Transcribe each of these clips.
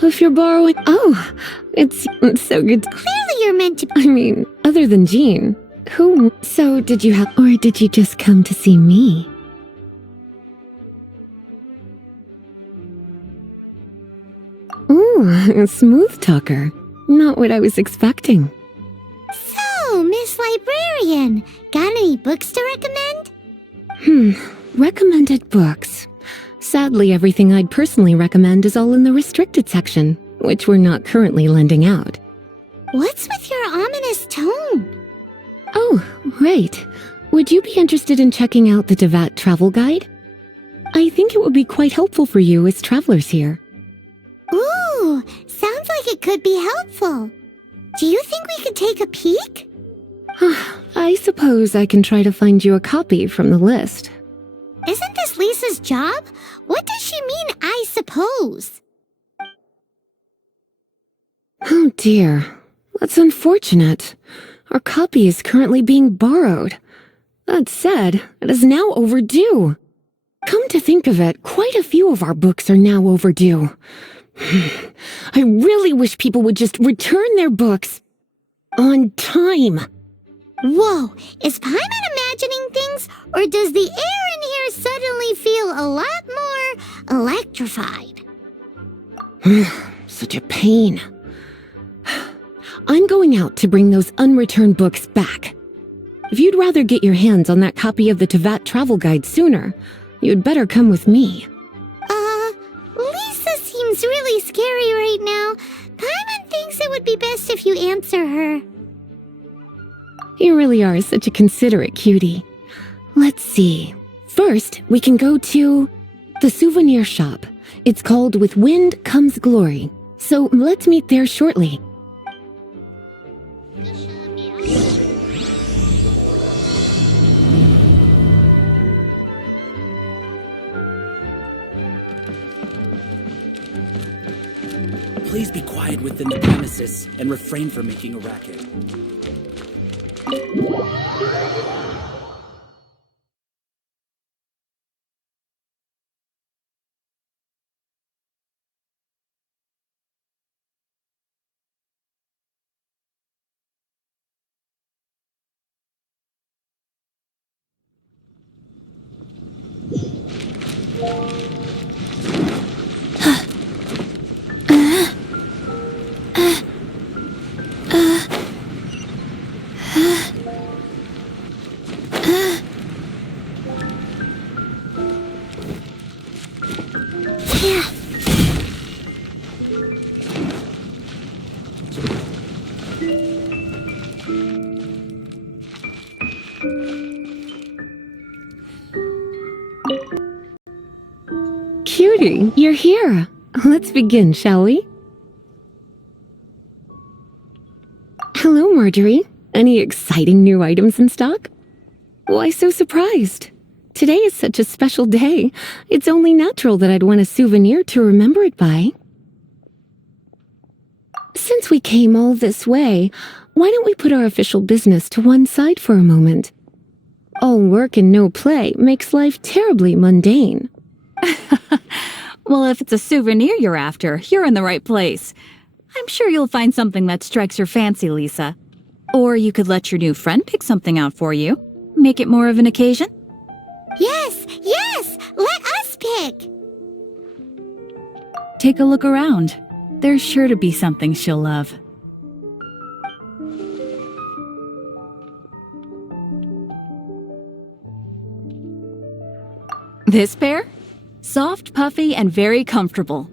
If you're borrowing... Oh, it's so good. Clearly you're meant to... I mean, other than Jean, who... So, did you have... Or did you just come to see me? Ooh, a smooth talker. Not what I was expecting. So, Miss Librarian, got any books to recommend? Recommended books. Sadly, everything I'd personally recommend is all in the restricted section, which we're not currently lending out. What's with your ominous tone? Oh, right. Would you be interested in checking out the Devat travel guide? I think it would be quite helpful for you as travelers here. Ooh, sounds like it could be helpful. Do you think we could take a peek? I suppose I can try to find you a copy from the list. Isn't this Lisa's job? What does she mean, I suppose? Oh dear, that's unfortunate. Our copy is currently being borrowed. That said, it is now overdue. Come to think of it, quite a few of our books are now overdue. I really wish people would just return their books on time. Whoa, is Paimon imagining things, or does the air in here suddenly feel a lot more electrified? Such a pain. I'm going out to bring those unreturned books back. If you'd rather get your hands on that copy of the Tevat travel guide sooner, you'd better come with me. Lisa seems really scary right now. Paimon thinks it would be best if you answer her. You really are such a considerate cutie. Let's see. First, we can go to the souvenir shop. It's called With Wind Comes Glory. So let's meet there shortly. Please be quiet within the premises and refrain from making a racket. Cutie, you're here. Let's begin, shall we? Hello, Marjorie. Any exciting new items in stock? Why so surprised? Today is such a special day. It's only natural that I'd want a souvenir to remember it by. Since we came all this way, why don't we put our official business to one side for a moment? All work and no play makes life terribly mundane. Well, if it's a souvenir you're after, you're in the right place. I'm sure you'll find something that strikes your fancy, Lisa. Or you could let your new friend pick something out for you. Make it more of an occasion. Yes, let us pick. Take a look around. There's sure to be something she'll love. This pair? Soft, puffy, and very comfortable.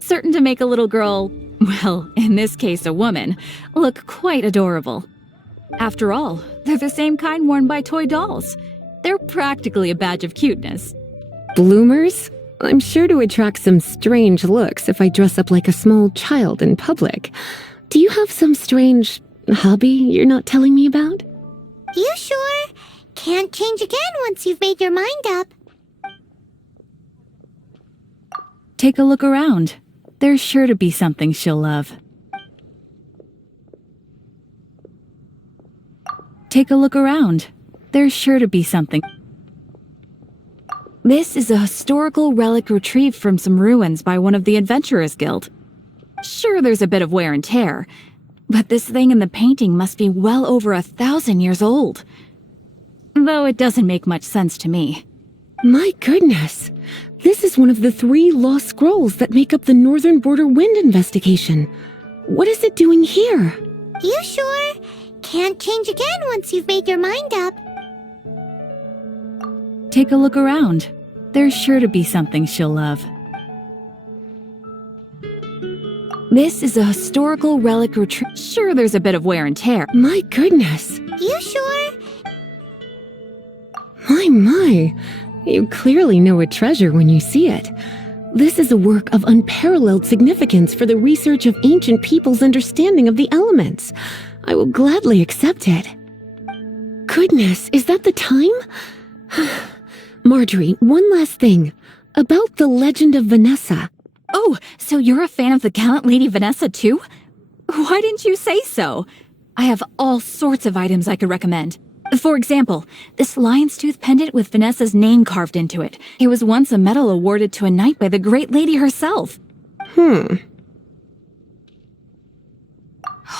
Certain to make a little girl, well, in this case a woman, look quite adorable. After all, they're the same kind worn by toy dolls. They're practically a badge of cuteness. Bloomers? I'm sure to attract some strange looks if I dress up like a small child in public. Do you have some strange hobby you're not telling me about? You sure? Can't change again once you've made your mind up. Take a look around. There's sure to be something she'll love. Take a look around. There's sure to be something. This is a historical relic retrieved from some ruins by one of the Adventurers Guild. Sure, there's a bit of wear and tear, but this thing in the painting must be well over 1,000 years old. Though it doesn't make much sense to me. My goodness! This is one of the 3 lost scrolls that make up the Northern Border Wind investigation. What is it doing here? You sure? Can't change again once you've made your mind up. Take a look around. There's sure to be something she'll love. This is a historical relic retrieved. Sure, there's a bit of wear and tear. My goodness! You sure? My. You clearly know a treasure when you see it. This is a work of unparalleled significance for the research of ancient people's understanding of the elements. I will gladly accept it. Goodness, is that the time? Marjorie, one last thing. About the legend of Vanessa. Oh, so you're a fan of the gallant Lady Vanessa too? Why didn't you say so? I have all sorts of items I could recommend. For example, this lion's tooth pendant with Vanessa's name carved into it. It was once a medal awarded to a knight by the great lady herself. Oh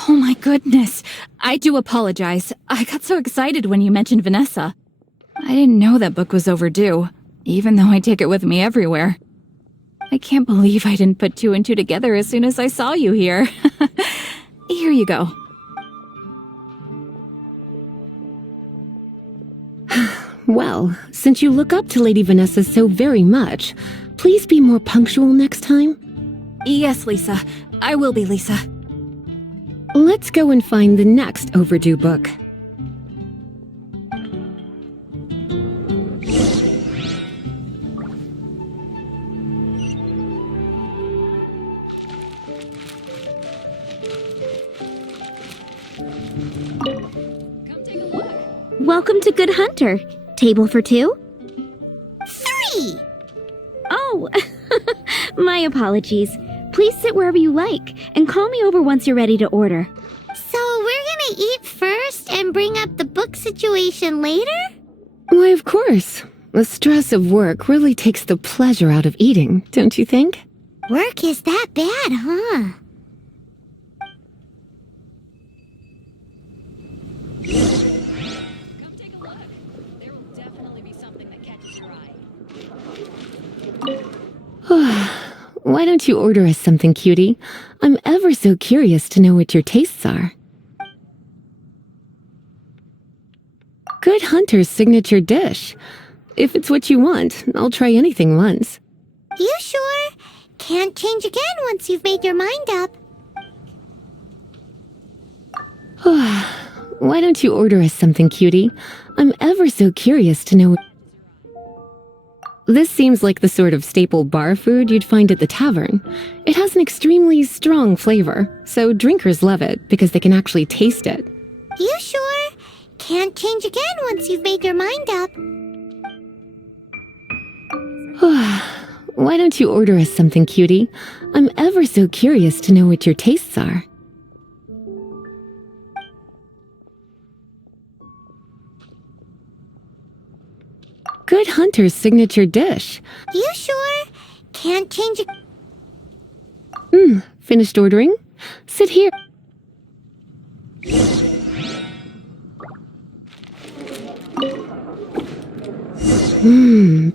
my goodness. I do apologize. I got so excited when you mentioned Vanessa. I didn't know that book was overdue, even though I take it with me everywhere. I can't believe I didn't put 2 and 2 together as soon as I saw you here. Here you go. Well, since you look up to Lady Vanessa so very much, please be more punctual next time. Yes, Lisa. I will be, Lisa. Let's go and find the next overdue book. Welcome to Good Hunter. Table for 2? 3! Oh, my apologies. Please sit wherever you like, and call me over once you're ready to order. So we're gonna eat first and bring up the book situation later? Why, of course. The stress of work really takes the pleasure out of eating, don't you think? Work is that bad, huh? Why don't you order us something, cutie? I'm ever so curious to know what your tastes are. Good Hunter's signature dish. If it's what you want, I'll try anything once. You sure? Can't change again once you've made your mind up. Why don't you order us something, cutie? I'm ever so curious to know. This seems like the sort of staple bar food you'd find at the tavern. It has an extremely strong flavor, so drinkers love it because they can actually taste it. You sure? Can't change again once you've made your mind up. Why don't you order us something, cutie? I'm ever so curious to know what your tastes are. Good Hunter's signature dish. You sure? Can't change it. Finished ordering? Sit here.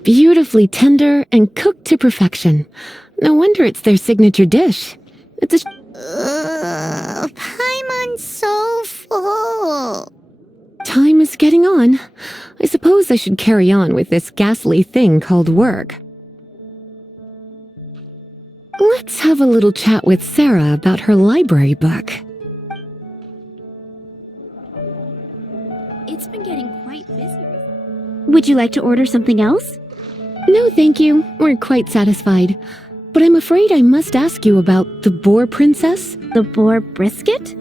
Beautifully tender and cooked to perfection. No wonder it's their signature dish. It's a... Paimon's so full. Time is getting on. I suppose I should carry on with this ghastly thing called work. Let's have a little chat with Sarah about her library book. It's been getting quite busy. Would you like to order something else? No, thank you. We're quite satisfied. But I'm afraid I must ask you about the boar princess. The boar brisket?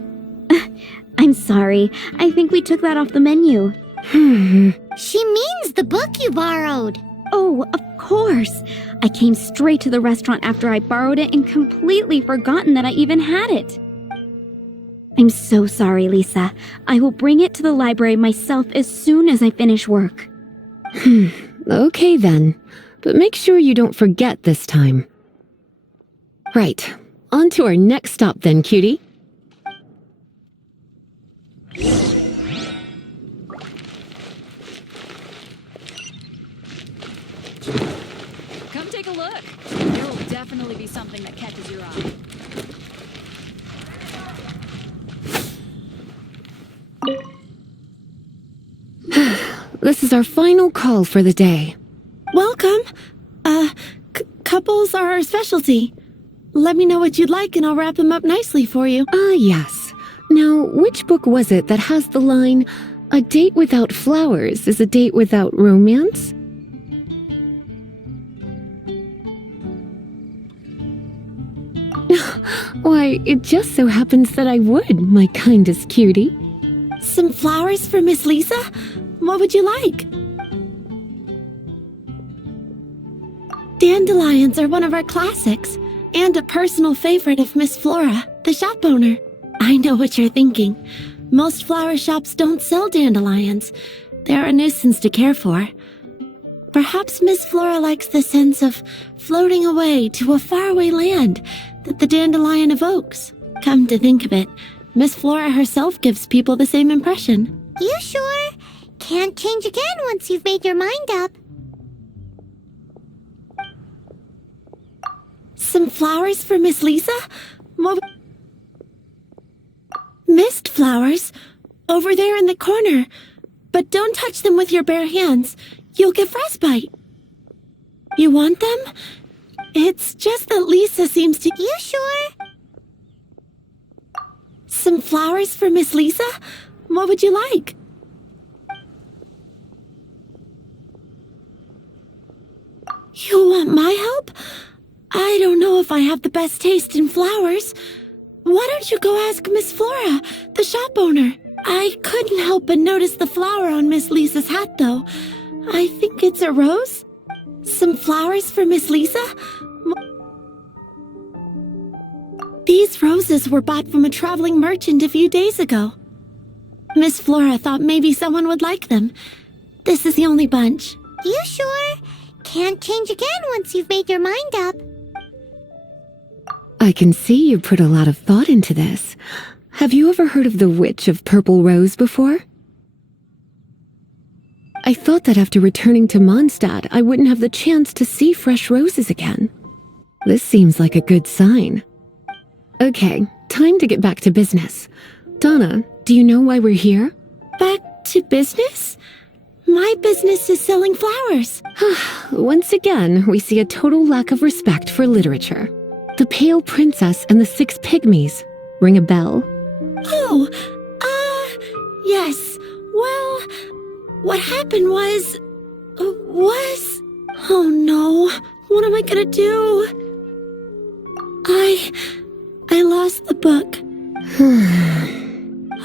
I'm sorry. I think we took that off the menu. She means the book you borrowed. Oh, of course. I came straight to the restaurant after I borrowed it and completely forgotten that I even had it. I'm so sorry, Lisa. I will bring it to the library myself as soon as I finish work. Okay then. But make sure you don't forget this time. Right. On to our next stop then, cutie. Come take a look. There will definitely be something that catches your eye. This is our final call for the day. Welcome. Couples are our specialty. Let me know what you'd like and I'll wrap them up nicely for you. Yes. Now, which book was it that has the line, "A date without flowers is a date without romance"? Why, it just so happens that I would, my kindest cutie. Some flowers for Miss Lisa? What would you like? Dandelions are one of our classics, and a personal favorite of Miss Flora, the shop owner. I know what you're thinking. Most flower shops don't sell dandelions. They're a nuisance to care for. Perhaps Miss Flora likes the sense of floating away to a faraway land that the dandelion evokes. Come to think of it, Miss Flora herself gives people the same impression. You sure? Can't change again once you've made your mind up. Some flowers for Miss Lisa? Mist flowers? Over there in the corner. But don't touch them with your bare hands. You'll get frostbite. You want them? It's just that Lisa seems to... You sure? Some flowers for Miss Lisa? What would you like? You want my help? I don't know if I have the best taste in flowers. Why don't you go ask Miss Flora, the shop owner? I couldn't help but notice the flower on Miss Lisa's hat, though. I think it's a rose? Some flowers for Miss Lisa? These roses were bought from a traveling merchant a few days ago. Miss Flora thought maybe someone would like them. This is the only bunch. You sure? Can't change again once you've made your mind up. I can see you put a lot of thought into this. Have you ever heard of the Witch of Purple Rose before? I thought that after returning to Mondstadt, I wouldn't have the chance to see fresh roses again. This seems like a good sign. Okay, time to get back to business. Donna, do you know why we're here? Back to business? My business is selling flowers. Once again, we see a total lack of respect for literature. The Pale Princess and the Six Pygmies. Ring a bell? Oh, yes. Well, what happened was... Oh no, what am I gonna do? I lost the book.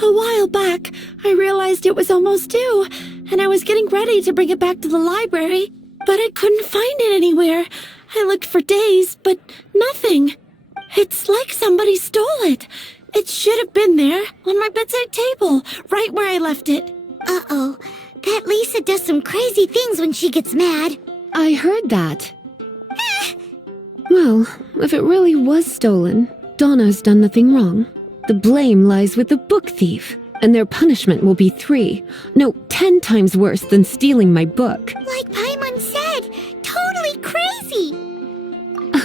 A while back, I realized it was almost due, and I was getting ready to bring it back to the library, but I couldn't find it anywhere. I looked for days, but nothing. It's like somebody stole it. It should have been there, on my bedside table, right where I left it. Uh-oh. That Lisa does some crazy things when she gets mad. I heard that. Well, if it really was stolen, Donna's done nothing wrong. The blame lies with the book thief, and their punishment will be 10 times worse than stealing my book. Like Paimon said, totally crazy.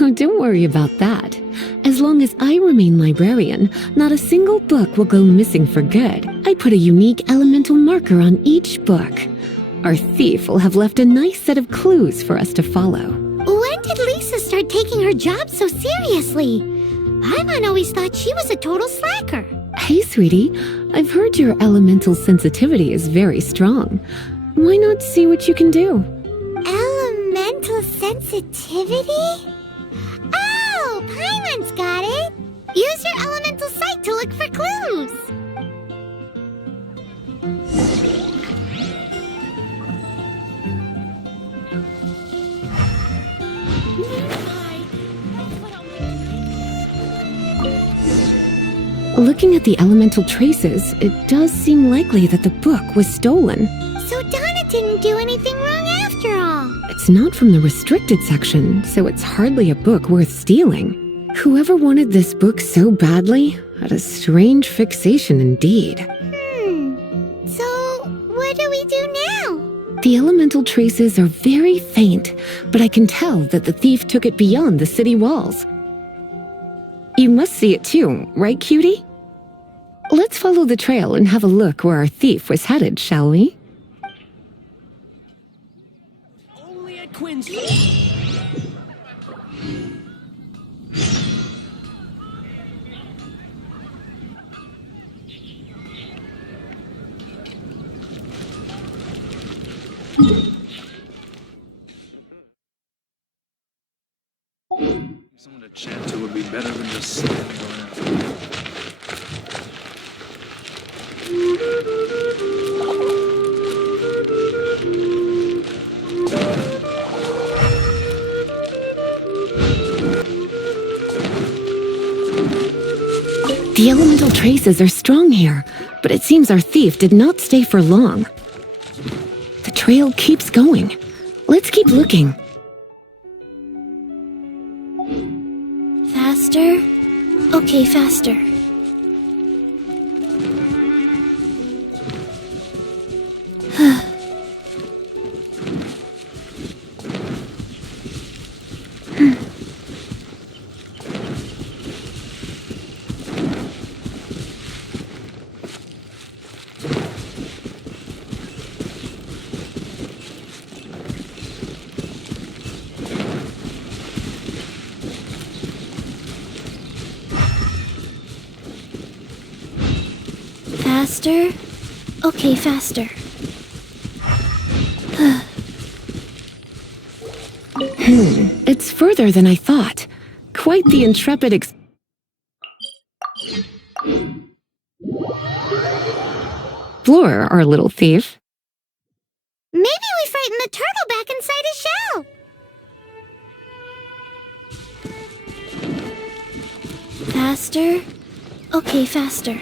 Oh, don't worry about that. As long as I remain librarian, not a single book will go missing for good. I put a unique elemental marker on each book. Our thief will have left a nice set of clues for us to follow. When did Lisa start taking her job so seriously? Paimon always thought she was a total slacker. Hey, sweetie, I've heard your elemental sensitivity is very strong. Why not see what you can do? Elemental Sensitivity? Oh, Paimon's got it! Use your elemental sight to look for clues! Looking at the elemental traces, it does seem likely that the book was stolen. So Donna didn't do anything wrong after all. It's not from the restricted section, so it's hardly a book worth stealing. Whoever wanted this book so badly had a strange fixation indeed. So what do we do now? The elemental traces are very faint, but I can tell that the thief took it beyond the city walls. You must see it too, right, cutie? Let's follow the trail and have a look where our thief was headed, shall we? Only at Quinn's. Someone to chat to would be better than just standing around. The elemental traces are strong here, but it seems our thief did not stay for long. The trail keeps going. Let's keep looking. Faster? Okay, faster. Faster? Okay, faster. It's further than I thought. Quite the intrepid explorer, our little thief. Maybe we frightened the turtle back inside his shell. Faster? Okay, faster.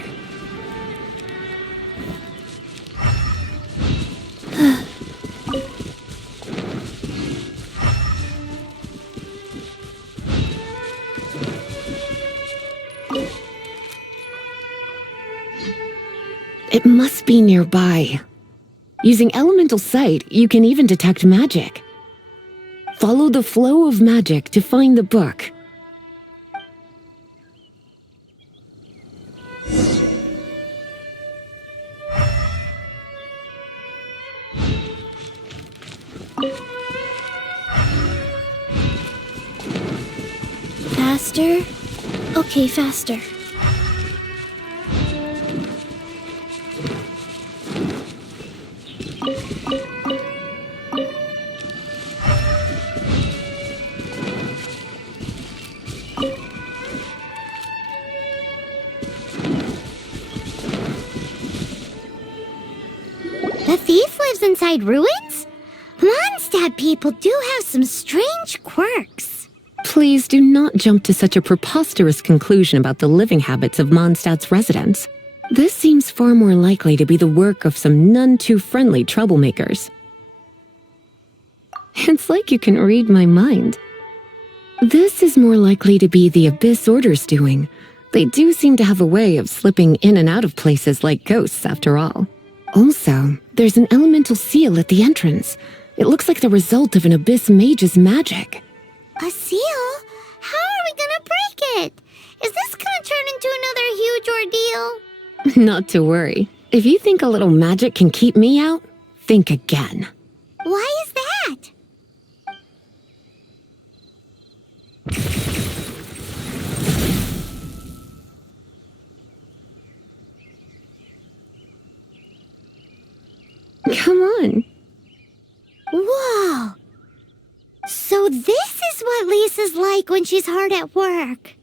It must be nearby. Using elemental sight, you can even detect magic. Follow the flow of magic to find the book. Faster? Okay, faster. The thief lives inside ruins? Mondstadt people do have some strange quirks. Please do not jump to such a preposterous conclusion about the living habits of Mondstadt's residents. This seems far more likely to be the work of some none-too-friendly troublemakers. It's like you can read my mind. This is more likely to be the Abyss Order's doing. They do seem to have a way of slipping in and out of places like ghosts, after all. Also, there's an elemental seal at the entrance. It looks like the result of an Abyss mage's magic. A seal? How are we gonna break it? Is this gonna turn into another huge ordeal? Not to worry. If you think a little magic can keep me out, think again. Why is that? Come on. Whoa! So this like when she's hard at work.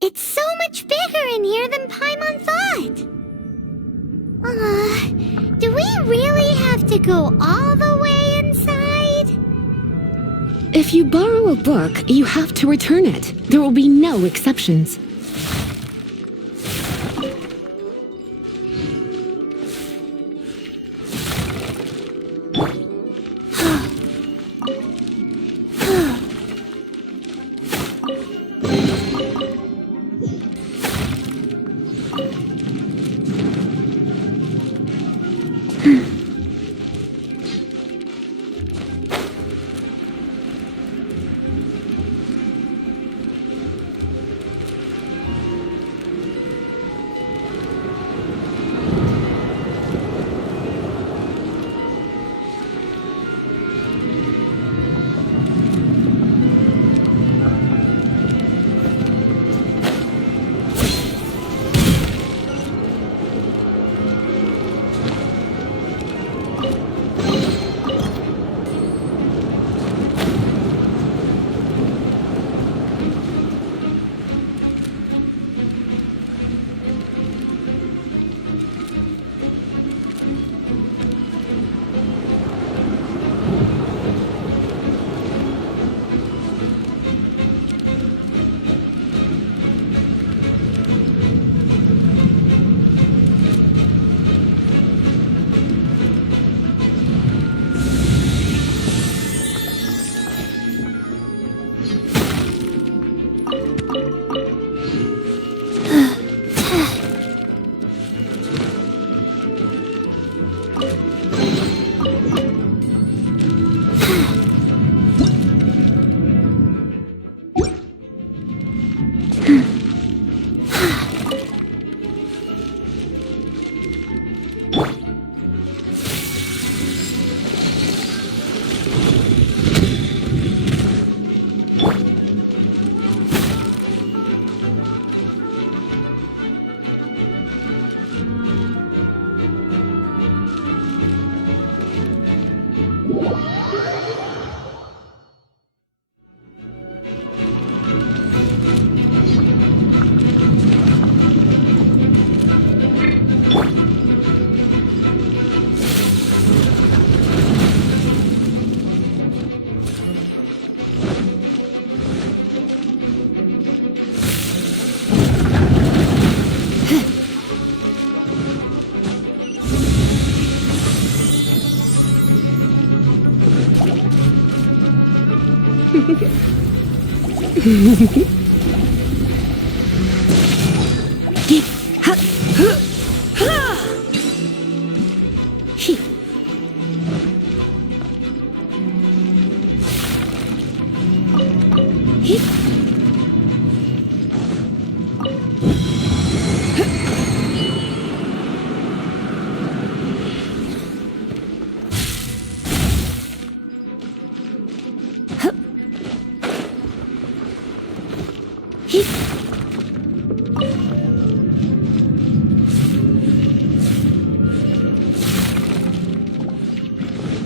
It's so much bigger in here than Paimon thought. Do we really have to go all the way inside? If you borrow a book, you have to return it. There will be no exceptions.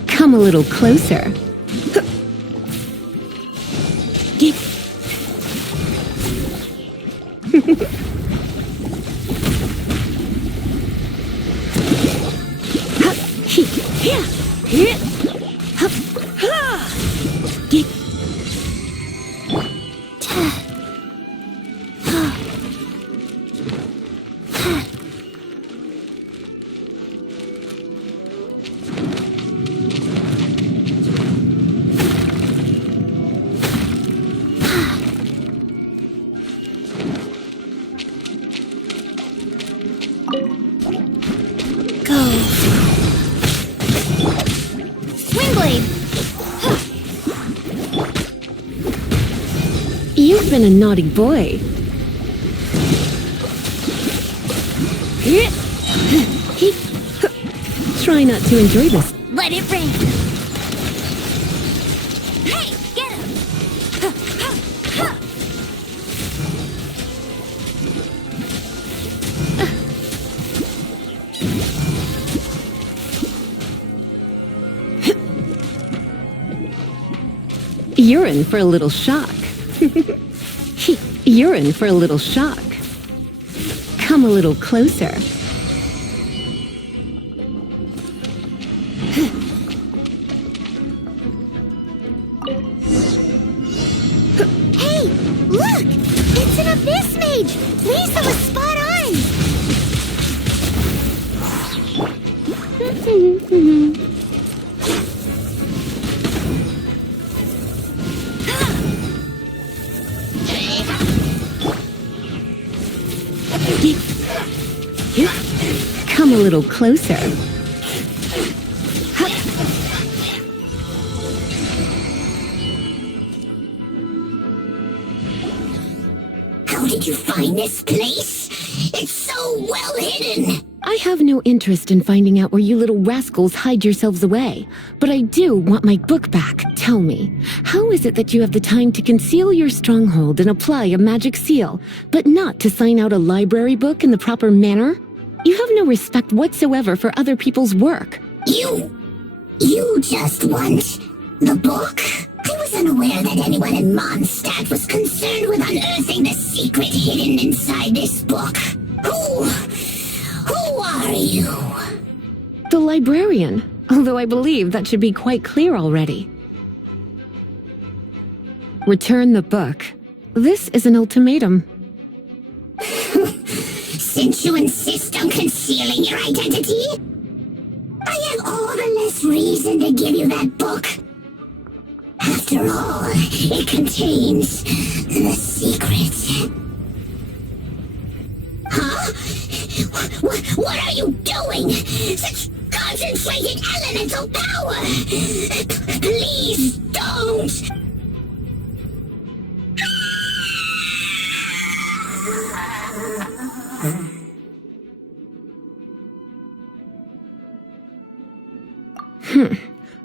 Come a little closer. been a naughty boy. Try not to enjoy this. Let it rain. Hey, get him! You're in for a little shock. You're in for a little shock. Come a little closer. Hey, look! It's an abyss mage! Lisa was spot on! Come a little closer. How did you find this place? It's so well hidden! I have no interest in finding out where you little rascals hide yourselves away, but I do want my book back. Tell me, how is it that you have the time to conceal your stronghold and apply a magic seal, but not to sign out a library book in the proper manner? You have no respect whatsoever for other people's work. You just want the book? I was unaware that anyone in Mondstadt was concerned with unearthing the secret hidden inside this book. Who are you? The librarian, although I believe that should be quite clear already. Return the book. This is an ultimatum. Since you insist on concealing your identity, I have all the less reason to give you that book. After all, it contains the secret. Huh? What are you doing? Such concentrated elemental power! Please don't!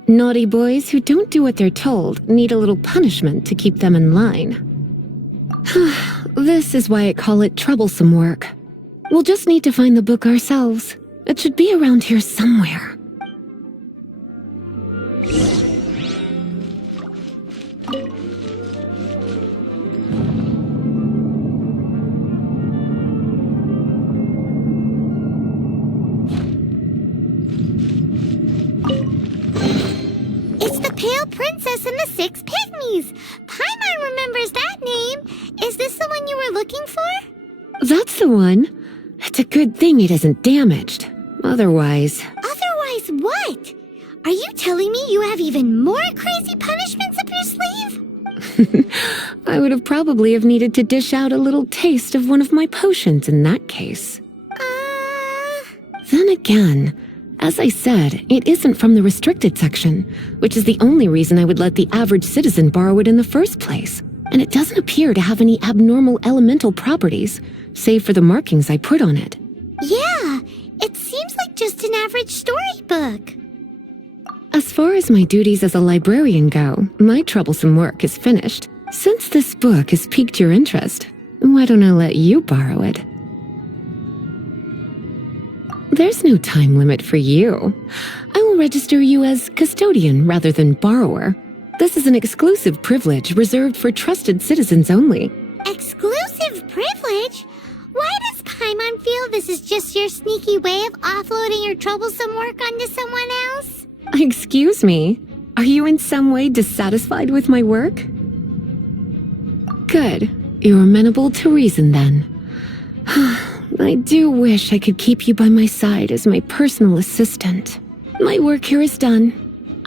Naughty boys who don't do what they're told need a little punishment to keep them in line. This is why I call it troublesome work. We'll just need to find the book ourselves. It should be around here somewhere. It's the Pale Princess and the Six Pygmies! Paimon remembers that name! Is this the one you were looking for? That's the one. It's a good thing it isn't damaged. Otherwise... Otherwise what? Are you telling me you have even more crazy punishments up your sleeve? I would have probably have needed to dish out a little taste of one of my potions in that case. Then again, as I said, it isn't from the restricted section, which is the only reason I would let the average citizen borrow it in the first place. And it doesn't appear to have any abnormal elemental properties, save for the markings I put on it. Yeah, it seems like just an average storybook. As far as my duties as a librarian go, my troublesome work is finished. Since this book has piqued your interest, why don't I let you borrow it? There's no time limit for you. I will register you as custodian rather than borrower. This is an exclusive privilege reserved for trusted citizens only. Exclusive privilege? Why does Paimon feel this is just your sneaky way of offloading your troublesome work onto someone else? Excuse me, are you in some way dissatisfied with my work? Good, you're amenable to reason then. I do wish I could keep you by my side as my personal assistant. My work here is done.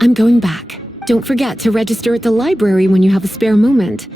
I'm going back. Don't forget to register at the library when you have a spare moment.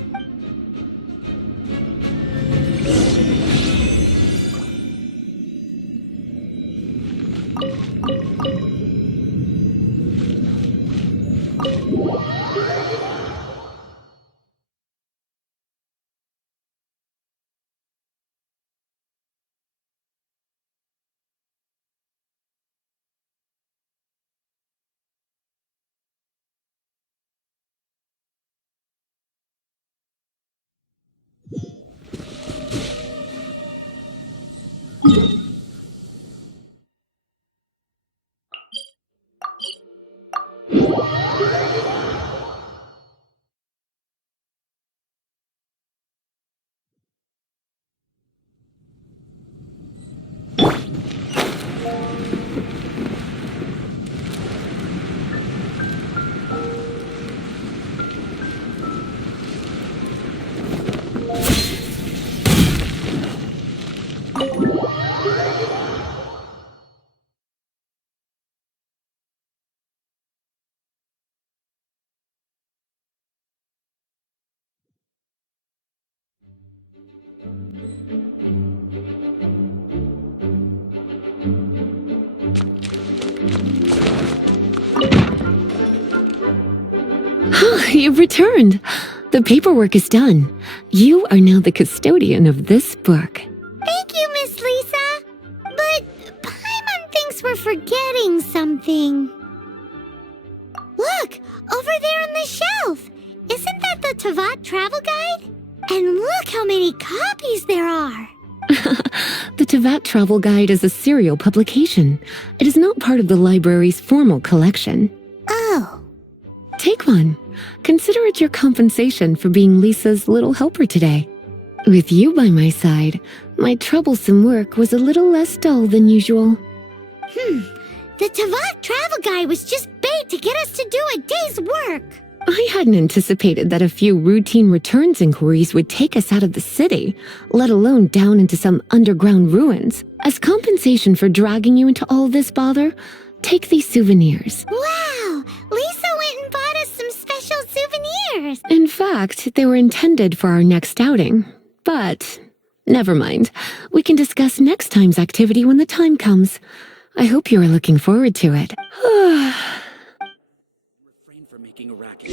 You've returned. The paperwork is done. You are now the custodian of this book. Thank you, Miss Lisa. But Paimon thinks we're forgetting something. Look, over there on the shelf. Isn't that the Tavat travel guide? And look how many copies there are. The Tavat Travel Guide is a serial publication. It is not part of the library's formal collection. Oh. Take one. Consider it your compensation for being Lisa's little helper today. With you by my side, my troublesome work was a little less dull than usual. The Tavat travel guide was just bait to get us to do a day's work. I hadn't anticipated that a few routine returns inquiries would take us out of the city, let alone down into some underground ruins. As compensation for dragging you into all this bother, take these souvenirs. Wow! Lisa went and bought us some special souvenirs. In fact, they were intended for our next outing. But never mind. We can discuss next time's activity when the time comes. I hope you are looking forward to it. Refrain from making a racket.